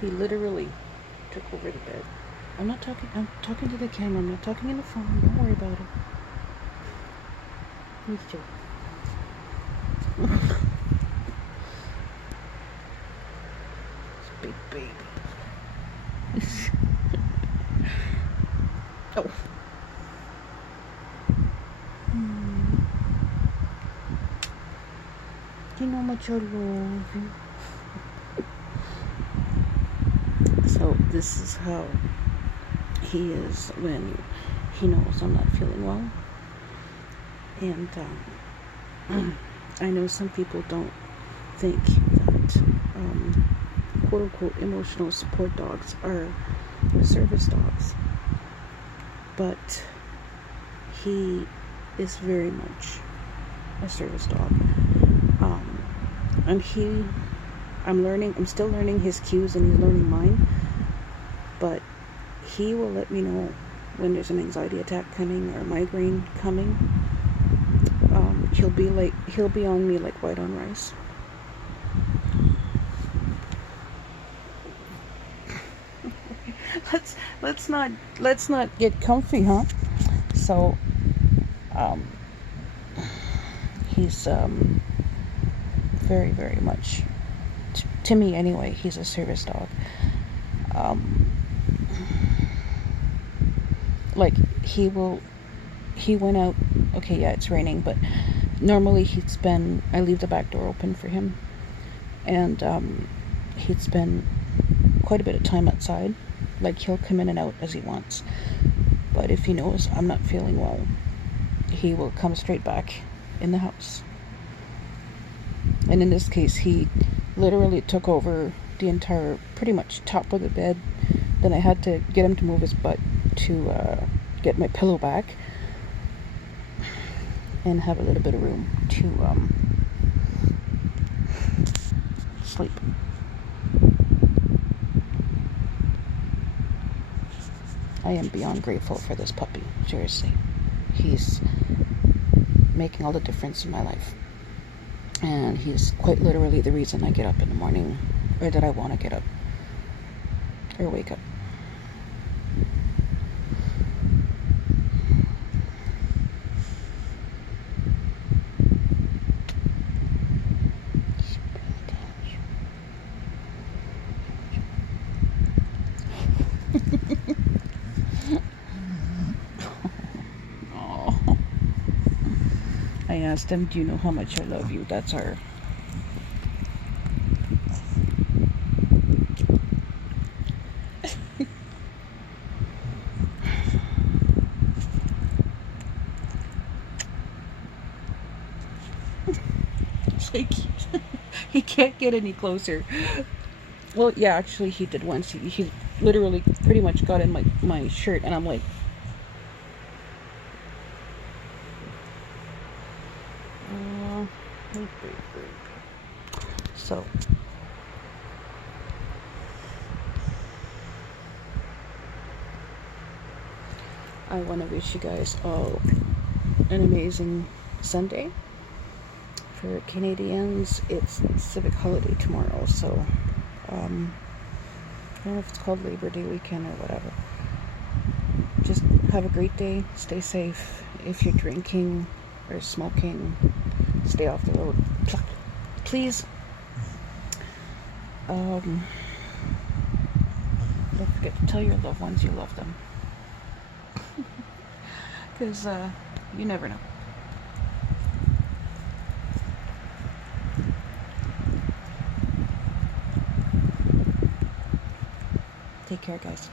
He literally took over the bed. I'm talking to the camera. I'm not talking in the phone. Don't worry about it. He's joking. This big baby. Oh. You know how much I love you. So this is how he is when he knows I'm not feeling well. And I know some people don't think that quote-unquote emotional support dogs are service dogs, but he is very much a service dog. And I'm still learning his cues and he's learning mine, but he will let me know when there's an anxiety attack coming or a migraine coming. He'll be on me like white on rice. let's not get comfy, huh? So he's very, very much, to me anyway, he's a service dog. Like he went out, okay, yeah, it's raining, but normally I leave the back door open for him, and he'd spend quite a bit of time outside. Like he'll come in and out as he wants, but if he knows I'm not feeling well, he will come straight back in the house. And in this case, he literally took over the entire, pretty much top of the bed. Then I had to get him to move his butt to get my pillow back and have a little bit of room to sleep. I am beyond grateful for this puppy, seriously. He's making all the difference in my life. And he's quite literally the reason I get up in the morning, or that I want to get up or wake up. I asked him, do you know how much I love you? That's our... It's like he can't get any closer. Well, yeah, actually he did once. He literally pretty much got in my shirt, and I'm like... So I want to wish you guys all an amazing Sunday. For Canadians, it's civic holiday tomorrow, so I don't know if it's called Labor Day weekend or whatever. Just have a great day, stay safe. If you're drinking or smoking, stay off the road, please. Don't forget to tell your loved ones you love them, because you never know. Take care, guys.